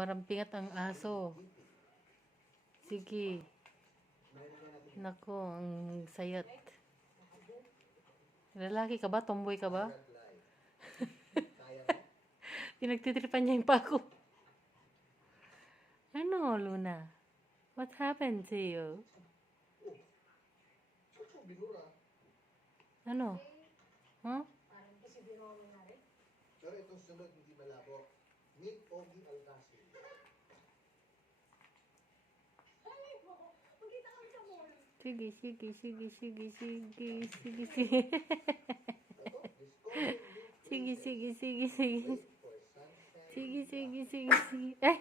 marampingat ang aso. Sige. Nako, ang sayat. Lalaki ka ba? Tomboy ka ba? Pinagtitripan niya yung pako. Ano, Luna? What happened to you? Ano? Huh? Pero itong sunod hindi malabo. Meet Ogie Alcacil. Sige, sige, sige, sige, sige, sige, sige. Sige, sige, sige, sige. Sige, sige, sige, sige. Ay.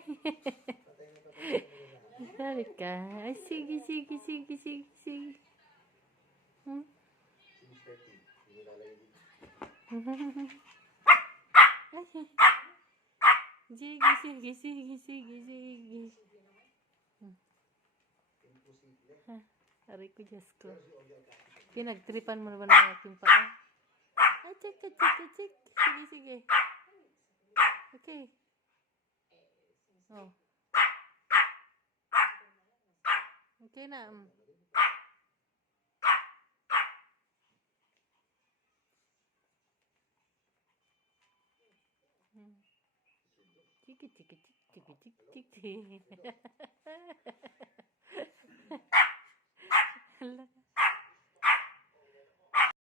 Sabi ka. Ay, sige, sige, sige, sige, sige. Hmm? Si Mr. T. Pinilalay dito. Sige, sige, sige, sige, sige. Imposible. Aray ko, Diyos ko. Pero si Ogie Alcacil. Pinagtripan mo naman ang aking paa. Ay, check, check, check, check. Sige, sige. Okay. Oh. Okay na. Chiki, chiki, chiki, chiki, chiki, chiki. Hala.